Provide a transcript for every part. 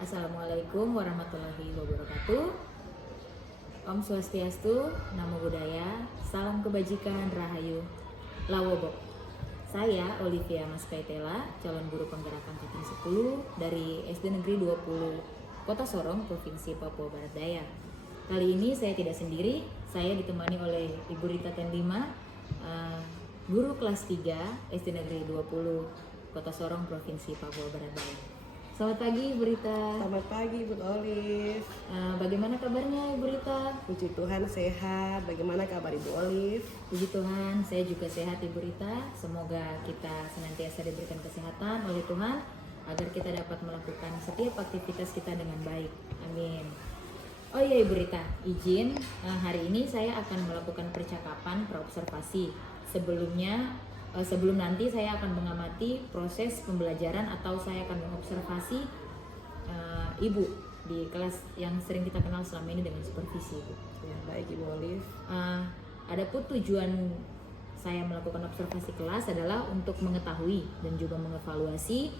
Assalamualaikum warahmatullahi wabarakatuh. Om Swastiastu, Namo Buddhaya, Salam Kebajikan, Rahayu, Lawobok. Saya Olivia Maskaitela, calon guru penggerak angkatan 10 dari SD Negeri 20 Kota Sorong, Provinsi Papua Barat Daya. Kali ini saya tidak sendiri, saya ditemani oleh Ibu Rita Tenlima, guru kelas 3 SD Negeri 20 Kota Sorong, Provinsi Papua Barat Daya. Selamat pagi Ibu Rita. Selamat pagi Bu Olive. Bagaimana kabarnya Ibu Rita? Puji Tuhan sehat. Bagaimana kabar Ibu Olive? Puji Tuhan, saya juga sehat Ibu Rita. Semoga kita senantiasa diberikan kesehatan oleh Tuhan agar kita dapat melakukan setiap aktivitas kita dengan baik. Amin. Oh iya Ibu Rita, izin hari ini saya akan melakukan percakapan praobservasi. Sebelum nanti saya akan mengamati proses pembelajaran atau saya akan mengobservasi Ibu di kelas yang sering kita kenal selama ini dengan supervisi. Ya, baik Ibu Olive. Adapun tujuan saya melakukan observasi kelas adalah untuk mengetahui dan juga mengevaluasi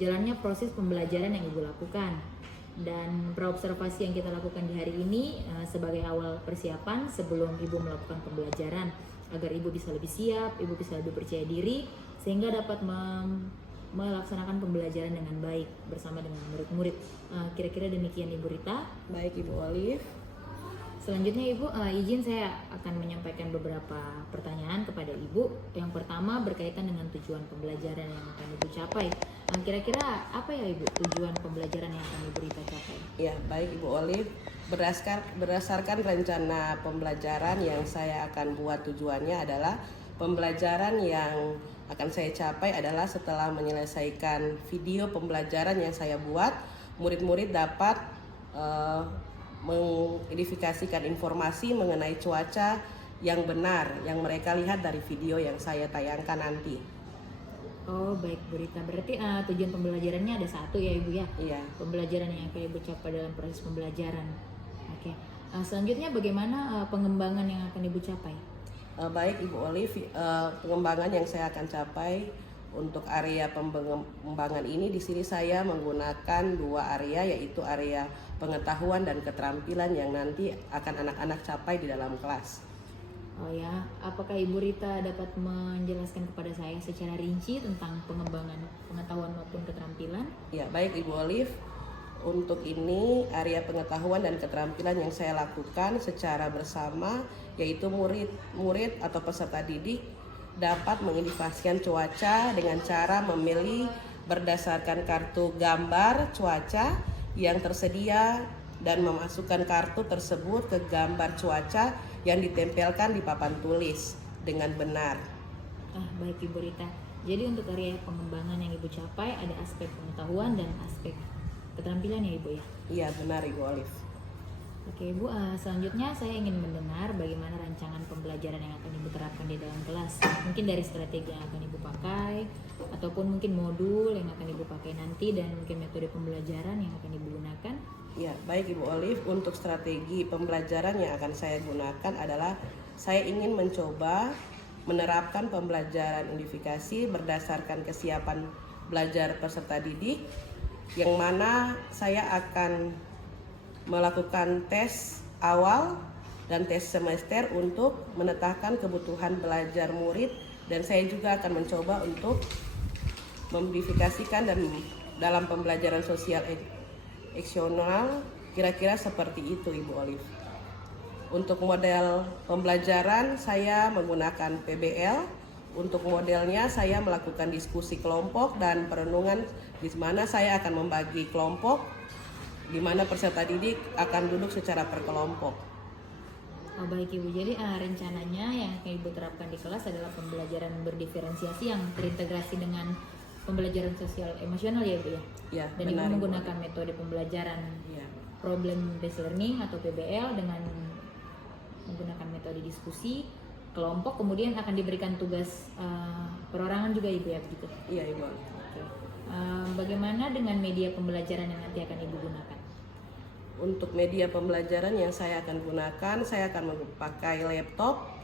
jalannya proses pembelajaran yang Ibu lakukan. Dan praobservasi yang kita lakukan di hari ini sebagai awal persiapan sebelum Ibu melakukan pembelajaran, agar Ibu bisa lebih siap, Ibu bisa lebih percaya diri, sehingga dapat melaksanakan pembelajaran dengan baik bersama dengan murid-murid. Kira-kira demikian Ibu Rita. Baik Ibu Olive. Selanjutnya Ibu, izin saya akan menyampaikan beberapa pertanyaan kepada Ibu. Yang pertama berkaitan dengan tujuan pembelajaran yang akan Ibu capai. Kira-kira apa ya Ibu tujuan pembelajaran yang akan Ibu Rita capai? Ya, baik Ibu Olive. Berdasarkan rencana pembelajaran yang saya akan buat, tujuannya adalah pembelajaran yang akan saya capai adalah setelah menyelesaikan video pembelajaran yang saya buat, murid-murid dapat mengidentifikasikan informasi mengenai cuaca yang benar yang mereka lihat dari video yang saya tayangkan nanti. Oh baik Bu Rita, berarti tujuan pembelajarannya ada satu ya Ibu ya? Iya. Pembelajaran yang akan Ibu capai dalam proses pembelajaran. Oke. Selanjutnya bagaimana pengembangan yang akan Ibu capai? Baik Ibu Olive, pengembangan yang saya akan capai untuk area pengembangan ini, di sini saya menggunakan dua area, yaitu area pengetahuan dan keterampilan yang nanti akan anak-anak capai di dalam kelas. Oh ya, apakah Ibu Rita dapat menjelaskan kepada saya secara rinci tentang pengembangan pengetahuan maupun keterampilan? Ya, baik Ibu Olive. Untuk ini area pengetahuan dan keterampilan yang saya lakukan secara bersama, yaitu murid atau peserta didik dapat mengidentifikasikan cuaca dengan cara memilih berdasarkan kartu gambar cuaca yang tersedia dan memasukkan kartu tersebut ke gambar cuaca yang ditempelkan di papan tulis dengan benar. Baik Ibu Rita. Jadi untuk area pengembangan yang Ibu capai ada aspek pengetahuan dan aspek keterampilan ya Ibu ya? Iya benar Ibu Olive. Oke Ibu, selanjutnya saya ingin mendengar bagaimana rancangan pembelajaran yang akan Ibu terapkan di dalam kelas. Mungkin dari strategi yang akan Ibu pakai, ataupun mungkin modul yang akan Ibu pakai nanti, dan mungkin metode pembelajaran yang akan Ibu gunakan. Ya, baik Ibu Olive, untuk strategi pembelajaran yang akan saya gunakan adalah saya ingin mencoba menerapkan pembelajaran identifikasi berdasarkan kesiapan belajar peserta didik, yang mana saya akan melakukan tes awal dan tes semester untuk menetapkan kebutuhan belajar murid, dan saya juga akan mencoba untuk memverifikasikan dan dalam pembelajaran sosial eksional kira-kira seperti itu Ibu Olive. Untuk model pembelajaran saya menggunakan PBL. Untuk modelnya saya melakukan diskusi kelompok dan perenungan, di mana saya akan membagi kelompok di mana peserta didik akan duduk secara per kelompok. Oh baik Ibu, jadi rencananya yang akan Ibu terapkan di kelas adalah pembelajaran berdiferensiasi yang terintegrasi dengan pembelajaran sosial emosional ya Ibu ya? Ya, dan benar, Ibu menggunakan metode pembelajaran problem based learning atau PBL dengan menggunakan metode diskusi kelompok, kemudian akan diberikan tugas perorangan juga Ibu ya begitu? Iya Ibu. Oke. Bagaimana dengan media pembelajaran yang nanti akan Ibu gunakan? Untuk media pembelajaran yang saya akan gunakan, saya akan memakai laptop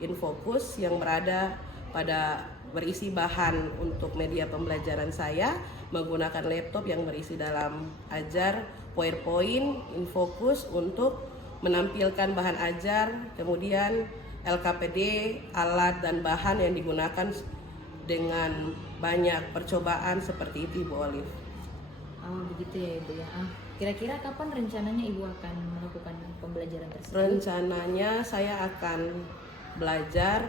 InFocus yang berada pada berisi bahan untuk media pembelajaran saya, menggunakan laptop yang berisi dalam ajar, PowerPoint, Infocus untuk menampilkan bahan ajar, kemudian LKPD, alat dan bahan yang digunakan dengan banyak percobaan seperti itu Ibu Olive. Oh begitu ya Ibu ya. Kira-kira kapan rencananya Ibu akan melakukan pembelajaran tersebut? Rencananya saya akan belajar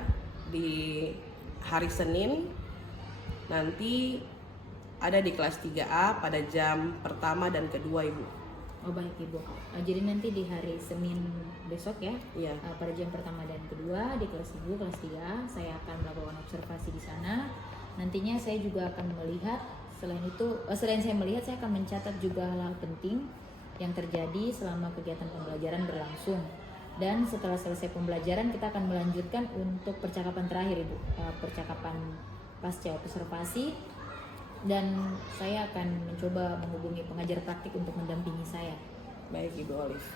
di hari Senin, nanti ada di kelas 3A pada jam pertama dan kedua Ibu. Oh baik Ibu. Jadi nanti di hari Senin besok ya, Iya. pada jam pertama dan kedua di kelas Ibu, kelas 3, saya akan melakukan observasi di sana. Nantinya saya juga akan melihat, selain saya melihat, saya akan mencatat juga hal-hal penting yang terjadi selama kegiatan pembelajaran berlangsung. Dan setelah selesai pembelajaran kita akan melanjutkan untuk percakapan terakhir Ibu, percakapan pasca observasi, dan saya akan mencoba menghubungi pengajar praktik untuk mendampingi saya. Baik Ibu Olive.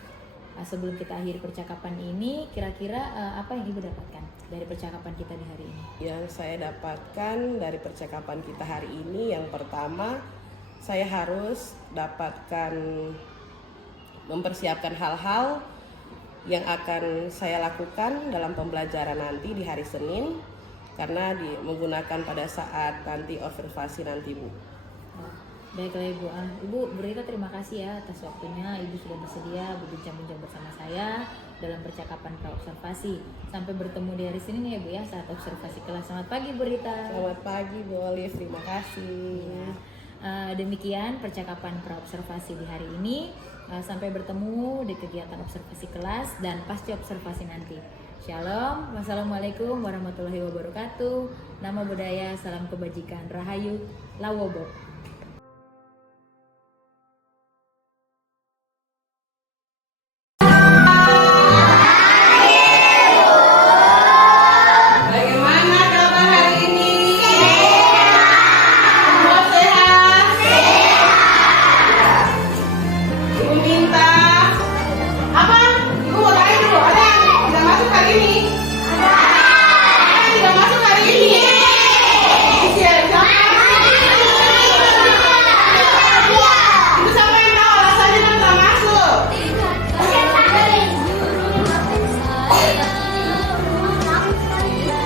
Sebelum kita akhiri percakapan ini, kira-kira apa yang Ibu dapatkan dari percakapan kita di hari ini? Yang saya dapatkan dari percakapan kita hari ini, yang pertama, saya harus dapatkan mempersiapkan hal-hal yang akan saya lakukan dalam pembelajaran nanti di hari Senin, karena menggunakan pada saat nanti observasi nanti Bu. Baiklah Ibu. Ibu Berita terima kasih ya atas waktunya. Ibu sudah bersedia berbincang-bincang bersama saya dalam percakapan praobservasi. Sampai bertemu di hari Senin ya Ibu ya, saat observasi kelas. Selamat pagi Bu Rita. Selamat pagi Bu Olive, terima kasih. Demikian percakapan praobservasi di hari ini. Sampai bertemu di kegiatan observasi kelas dan pasca observasi nanti. Shalom, wassalamualaikum warahmatullahi wabarakatuh. Nama budaya, salam kebajikan, rahayu, lawobo. Bagaimana kabar hari ini? Semua sehat? Ibu minta apa? Ibu mau tanya dulu, ada yang tidak masuk hari ini? Ada yang tidak masuk hari ini? Siapa? Itu siapa yang tahu alasannya kenapa masuk?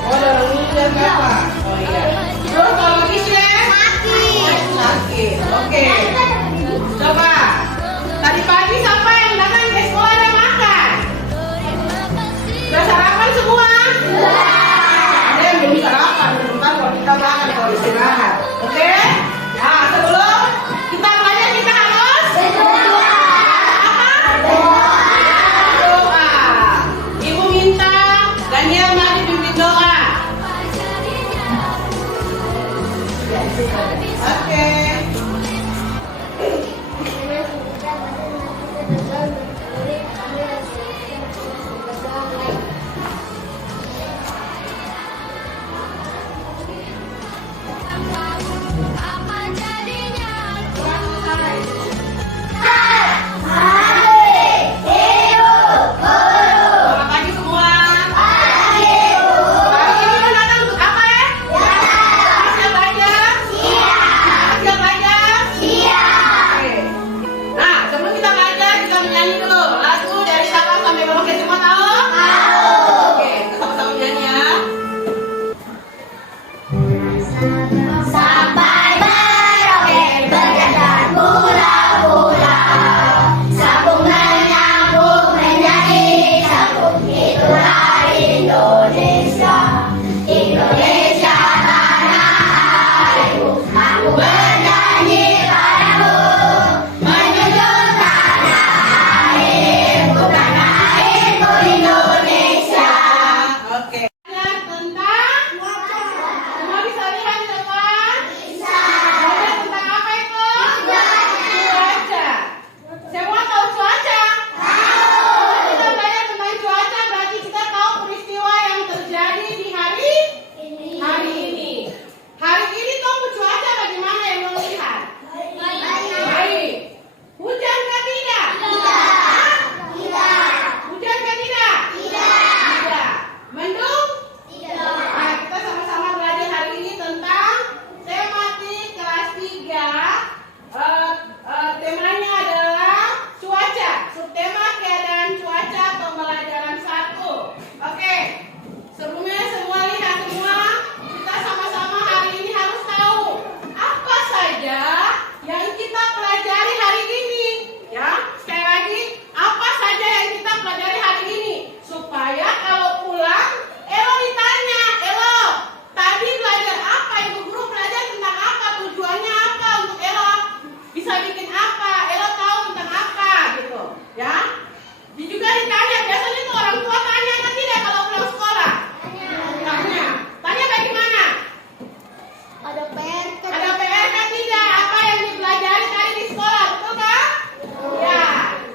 Oh, ada orang Kakak. Oh iya. Terus kalau Isya? Sakit. Oke. Coba. Tadi pagi siapa yang datang ke sekolah dan makan? Sudah sarapan semua? Ada yang belum sarapan. Bentar kalau kita makan kalau istirahat. Oke? Nah, sebelum kita belajar kita harus berdoa. Doa. Ibu minta Daniel mari pimpin doa. Oke. Thank you. bisa bikin apa, Elo tahu tentang apa gitu, ya. Juga ditanya, biasanya tuh orang tua tanya kan tidak kalau pulang sekolah? Tanya bagaimana? Ada PR kan? Ada PR kan tidak? Apa yang dipelajari tadi di sekolah, betul kan? Ya,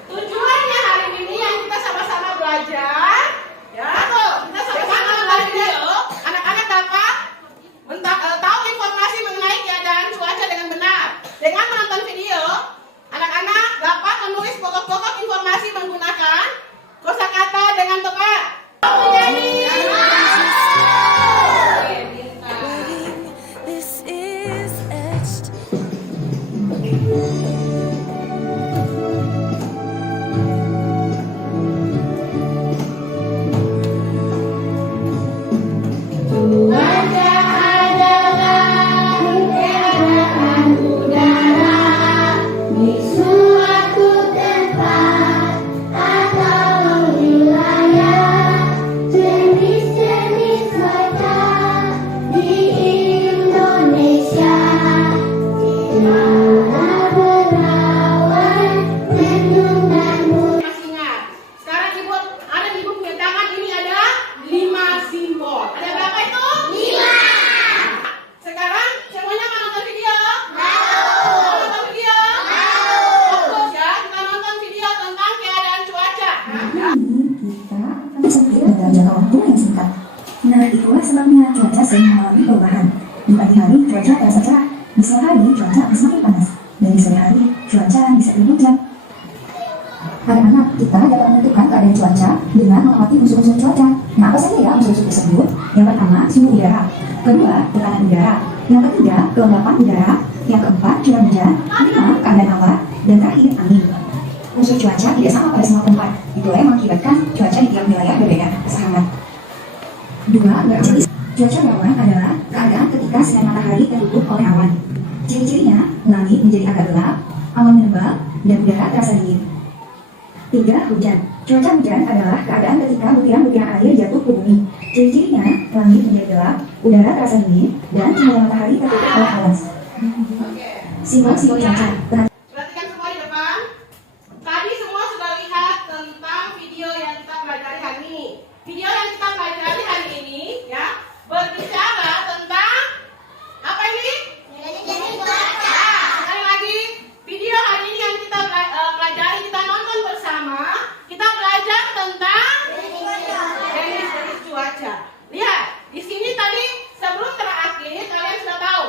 tujuannya hari ini yang kita sama-sama belajar, ya tuh, kita sama-sama belajar, anak-anak dapat tahu informasi mengenai keadaan cuaca dengan benar. Dengan menonton video, anak-anak dapat menulis pokok-pokok informasi menggunakan kosakata dengan tepat. Menjadi This is etched. Cuaca adalah keadaan udara di suatu tempat atau wilayah. Jenis-jenis cuaca di Indonesia tidaklah berawan, mendung dan hujan. masih ingat. Sekarang ibu punya tangan ini ada 5 simbol. Ada berapa itu? 5. Sekarang semuanya mau nonton video? Mau nonton video? Fokus ya, kita nonton video tentang keadaan cuaca. Kita akan berpikir dalam jangka waktu yang singkat. Nah, itulah sebabnya cuaca sering mengalami perubahan. Di pagi hari, cuaca terasa cerah. Di sore hari, cuaca akan semakin panas. Dan di sore hari, cuaca bisa turun hujan. Anak-anak, kita dapat menentukan keadaan cuaca dengan mengamati unsur-unsur cuaca. Nah, apa saja ya unsur-unsur tersebut? Yang pertama, suhu udara. Kedua, tekanan udara. Yang ketiga, kelembapan udara. Yang keempat, curah hujan. Kelima, keadaan hawa. Dan terakhir, angin. Unsur cuaca tidak sama pada semua tempat. Itulah yang mengakibatkan cuaca di tiap wilayah berbeda. Sahabat. 2. Berjenis. Cuaca bawah adalah keadaan ketika sinar matahari tertutup oleh awan. Ciri-cirinya, langit menjadi agak gelap, awan menebal, dan udara terasa dingin. 3. Hujan. Cuaca hujan adalah keadaan ketika butiran-butiran air jatuh ke bumi. Ciri-cirinya, langit menjadi gelap, udara terasa dingin, dan cahaya matahari tertutup oleh awan. Simbol-simbol cuaca. Perhatikan semua di depan. Tadi semua sudah lihat tentang video yang kita pelajari hari ini. Video yang kita pelajari hari ini ya berbicara tentang apa ini? Sekali lagi, video hari ini yang kita pelajari, kita nonton bersama. Kita belajar tentang jenis-jenis cuaca. Lihat, di sini tadi sebelum terakhir kalian sudah tahu.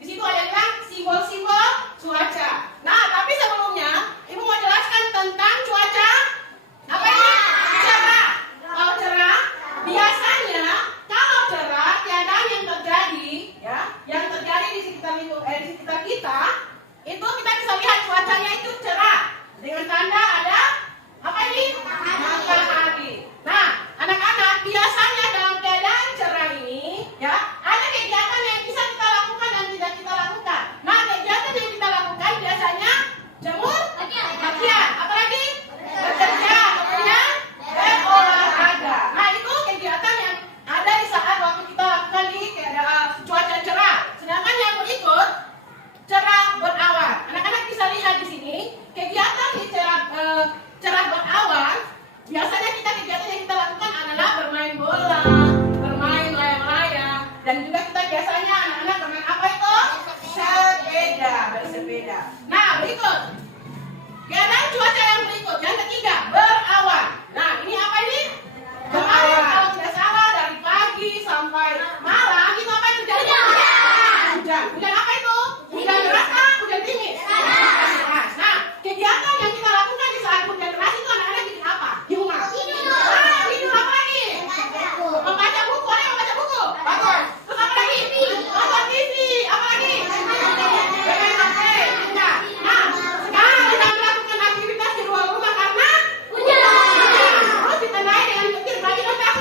Di situ ada bilang simbol-simbol cuaca. Nah, tapi sebelumnya Ibu mau jelaskan tentang cuaca apa ini? Cerah. Kalau cerah, biasanya kalau cerah keadaan yang terjadi ya, yang terjadi di sekitar kita, itu kita bisa lihat cuacanya itu cerah dengan tanda ada apa ini? Matahari. Nah, anak-anak biasanya dalam keadaan cerah ini ya, ada kegiatan yang bisa kita lakukan dan tidak kita lakukan. Nah, kegiatan yang kita lakukan biasanya jemur, latihan, apalagi bekerja, kemudian berolahraga. Nah, itu kegiatan yang ada di saat waktu kita lakukan di keadaan cuaca cerah. Sedangkan yang berikut cerah berawan. Anak-anak bisa lihat di sini kegiatan di cerah berawan. Biasanya kegiatan yang kita lakukan adalah bermain bola, bermain layang-layang, dan juga kita biasanya anak-anak bermain apa itu? Sepeda, bersepeda. Nah, berikut keadaan cuaca yang berikut, yang ketiga berawan. Nah, ini apa ini? Berawan. Kalau tidak salah dari pagi sampai malam itu apa itu? Hujan. Hujan apa itu? Hujan deras kah? Hujan dingin? Deras. Nah, kegiatan yang kita lakukan di saat hujan deras itu anak-anak bikin apa? Di rumah. Tidur apa lagi? Membaca buku. Ada yang membaca buku? Bagus. Terus apa lagi? Nonton TV. Apa lagi? Bermain HP. Nah, sekarang kita melakukan aktivitas di luar rumah karena hujan. Terus ditandai dengan petir. Bagi dong aku.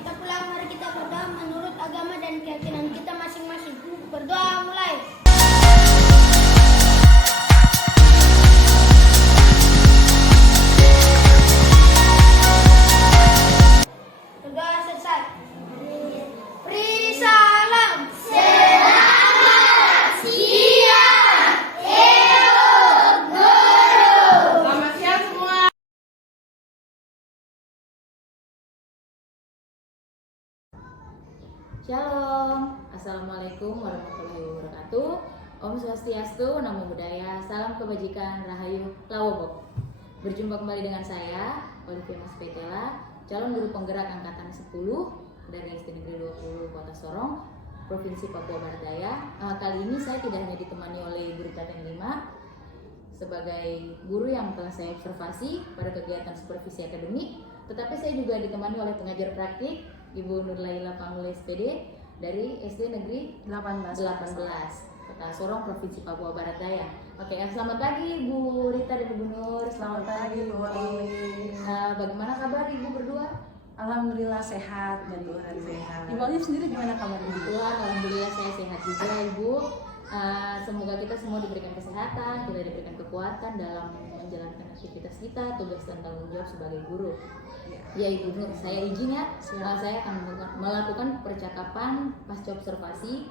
kita pulang, mari kita berdoa menurut agama dan keyakinan kita masing-masing. Berdoa mulai. Berdoa selesai. Beri salam. Selamat siang, Ibu Guru. Selamat siang semua. Shalom, Assalamualaikum warahmatullahi wabarakatuh. Om Swastiastu, Namo Buddhaya, salam kebajikan, Rahayu, Lawobok. Berjumpa kembali dengan saya, Olivia Mas Petela, calon guru penggerak angkatan 10 dari SD Negeri 20 Kota Sorong, Provinsi Papua Barat Daya. Kali ini saya tidak hanya ditemani oleh Ibu Rita Tenlima sebagai guru yang telah saya observasi pada kegiatan supervisi akademik, tetapi saya juga ditemani oleh pengajar praktik Ibu Nur Laila Pangule SPD dari SD Negeri 18 Kota Sorong, Provinsi Papua Barat Daya. Oke, selamat pagi Bu Rita dan Ibu Nur. Selamat pagi, Bu Oli. Bagaimana kabar Ibu berdua? Alhamdulillah sehat. Dan Tuhan sehat. Ibu Alif sendiri gimana kabarnya? Tuhan, alhamdulillah saya sehat juga Ibu. Semoga kita semua diberikan kesehatan, kita diberikan kekuatan dalam menjalankan aktivitas kita, tugas dan tanggung jawab sebagai guru. Ya Ibu Nur, saya izin ya, saya akan melakukan percakapan pasca observasi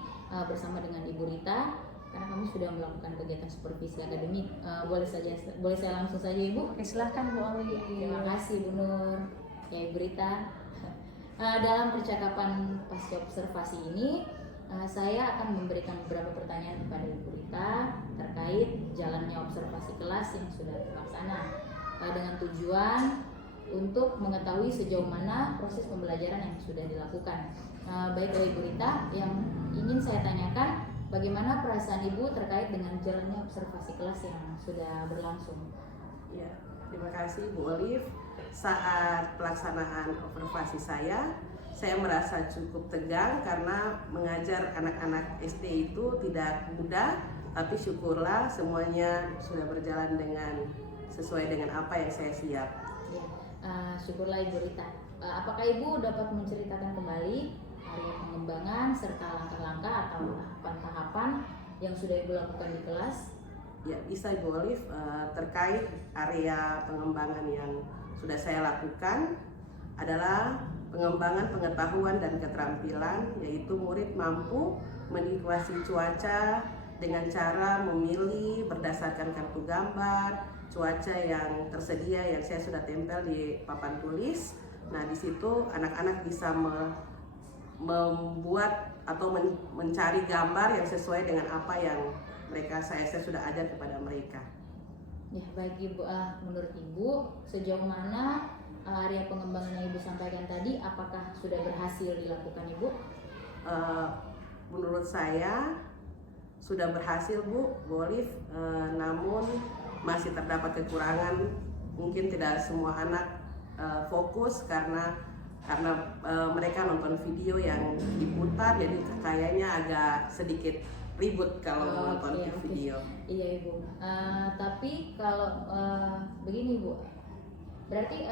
bersama dengan Ibu Rita, karena kami sudah melakukan kegiatan supervisi akademik. Boleh saya langsung saja Ibu? Oke, silahkan Bu Oli. Terima kasih Bu Nur. Ya Ibu Rita, dalam percakapan pasca observasi ini saya akan memberikan beberapa pertanyaan kepada Ibu Rita terkait jalannya observasi kelas yang sudah terlaksana, dengan tujuan untuk mengetahui sejauh mana proses pembelajaran yang sudah dilakukan. Baik oleh Ibu Rita, yang ingin saya tanyakan, bagaimana perasaan Ibu terkait dengan jalannya observasi kelas yang sudah berlangsung? Ya, terima kasih Bu Olive. Saat pelaksanaan observasi saya merasa cukup tegang karena mengajar anak-anak SD itu tidak mudah, tapi syukurlah semuanya sudah berjalan dengan sesuai dengan apa yang saya siap. Ya, syukurlah Ibu Rita. Apakah Ibu dapat menceritakan kembali area pengembangan serta langkah-langkah atau tahapan yang sudah Ibu lakukan di kelas? Ya, bisa Ibu Olive. Terkait area pengembangan yang sudah saya lakukan adalah pengembangan pengetahuan dan keterampilan, yaitu murid mampu menikmati cuaca dengan cara memilih berdasarkan kartu gambar cuaca yang tersedia yang saya sudah tempel di papan tulis. Nah, di situ anak-anak bisa membuat atau mencari gambar yang sesuai dengan apa yang saya sudah ajar kepada mereka. Ya, baik Ibu. Menurut Ibu, sejauh mana area pengembangan yang Ibu sampaikan tadi, apakah sudah berhasil dilakukan Ibu? Menurut saya sudah berhasil Bu Olive, namun masih terdapat kekurangan. Mungkin tidak semua anak fokus karena mereka nonton video yang diputar, jadi kayaknya agak sedikit ribut kalau nonton video. Iya Ibu. Tapi kalau begini Ibu, berarti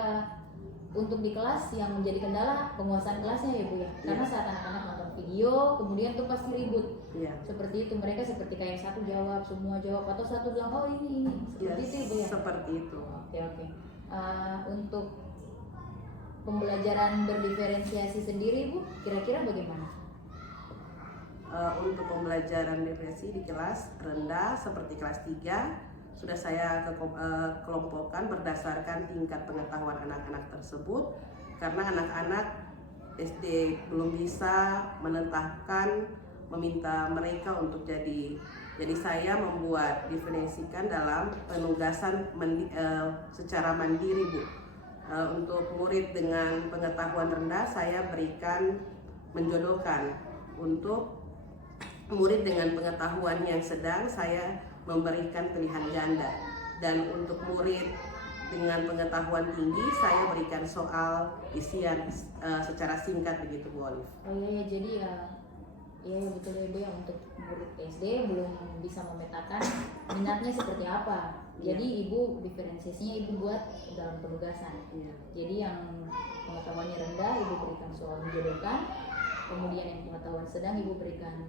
untuk di kelas yang menjadi kendala penguasaan kelasnya ya Ibu ya, karena saat anak-anak nonton video kemudian tuh pasti ribut. Iya. Seperti itu, mereka seperti kayak satu jawab, semua jawab, atau satu bilang oh ini seperti itu Ibu ya. Seperti itu. Oke. Untuk pembelajaran berdiferensiasi sendiri Ibu, kira-kira bagaimana? Untuk pembelajaran diferensiasi di kelas rendah seperti kelas 3 sudah saya kelompokkan berdasarkan tingkat pengetahuan anak-anak tersebut, karena anak-anak SD belum bisa menetapkan meminta mereka untuk jadi saya membuat diferensikan dalam penugasan secara mandiri Bu. Untuk murid dengan pengetahuan rendah saya berikan menjodohkan, untuk murid dengan pengetahuan yang sedang saya memberikan pilihan ganda, dan untuk murid dengan pengetahuan tinggi saya berikan soal isian secara singkat begitu Bu Olive. Oh iya, jadi ya betul ya Bu, yang untuk murid SD belum bisa memetakan minatnya seperti apa. Jadi Ibu diferensiasinya Ibu buat dalam penugasan. Jadi yang pengetahuannya rendah Ibu berikan soal menjodohkan. Kemudian yang pengetahuan sedang Ibu berikan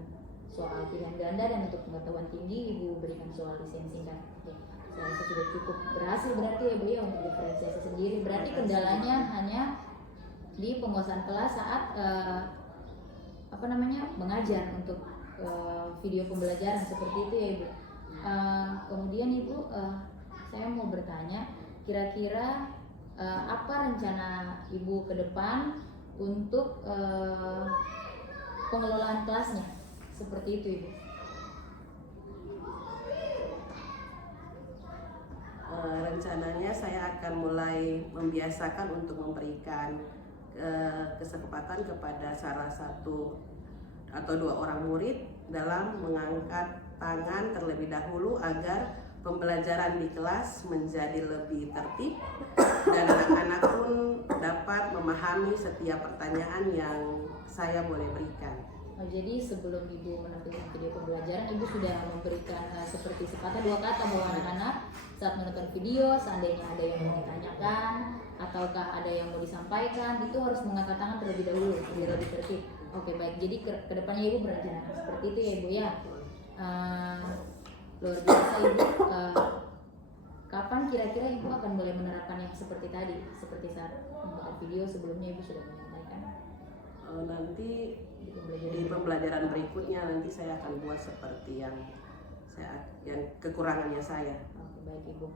soal pilihan ganda, dan untuk pengetahuan tinggi Ibu berikan soal desain singkat. Oke, saya rasa sudah cukup berhasil berarti ya Bu ya untuk diferensiasi sendiri. Berarti kendalanya hanya di penguasaan kelas saat mengajar untuk video pembelajaran seperti itu ya Ibu. Kemudian Ibu, saya mau bertanya, kira-kira apa rencana Ibu ke depan untuk pengelolaan kelasnya? Seperti itu Ibu. Rencananya saya akan mulai membiasakan untuk memberikan kesempatan kepada salah satu atau dua orang murid dalam mengangkat tangan terlebih dahulu agar pembelajaran di kelas menjadi lebih tertib dan anak-anak pun dapat memahami setiap pertanyaan yang saya boleh berikan. Jadi sebelum Ibu menampilkan video pembelajaran, Ibu sudah memberikan seperti sepatah dua kata bahwa anak-anak saat menonton video, seandainya ada yang mau ditanyakan ataukah ada yang mau disampaikan, itu harus mengangkat tangan terlebih dahulu biar lebih tertib. Oke, baik. Jadi kedepannya Ibu berencana seperti itu ya Ibu ya. Luar biasa Ibu. Kapan kira-kira Ibu akan mulai menerapkan yang seperti tadi, seperti saat membuat video sebelumnya Ibu sudah menyampaikan? Nanti di pembelajaran berikutnya nanti saya akan buat seperti yang kekurangannya saya. Oke, baik Ibu.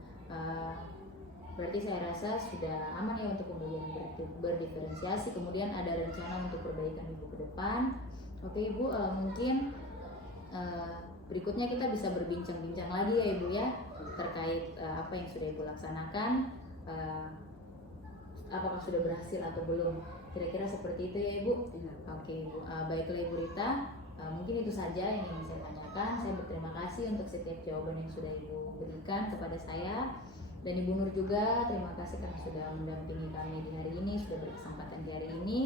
Berarti saya rasa sudah aman ya untuk pembelajaran berdiferensiasi. Kemudian ada rencana untuk perbaikan Ibu ke depan. Oke Ibu, mungkin berikutnya kita bisa berbincang-bincang lagi ya Ibu ya terkait apa yang sudah Ibu laksanakan, apakah sudah berhasil atau belum. Kira-kira seperti itu ya Ibu. Oke Ibu, baiklah Ibu Rita, mungkin itu saja yang ingin saya tanyakan. Saya berterima kasih untuk setiap jawaban yang sudah Ibu berikan kepada saya, dan Ibu Nur juga terima kasih karena sudah mendampingi kami di hari ini, sudah berkesempatan di hari ini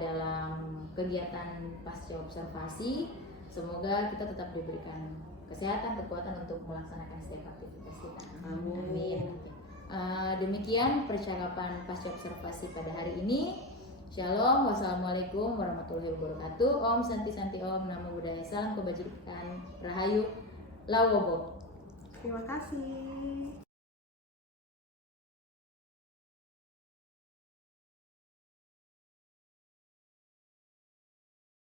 dalam kegiatan pasca observasi. Semoga kita tetap diberikan kesehatan, kekuatan untuk melaksanakan setiap aktivitas kita. Amin. Demikian percakapan pasca observasi pada hari ini. Shalom, wassalamualaikum warahmatullahi wabarakatuh. Om Santi Santi Om, Namo Buddhaya, salam kebajikan, Rahayu, Lawobo. Terima kasih.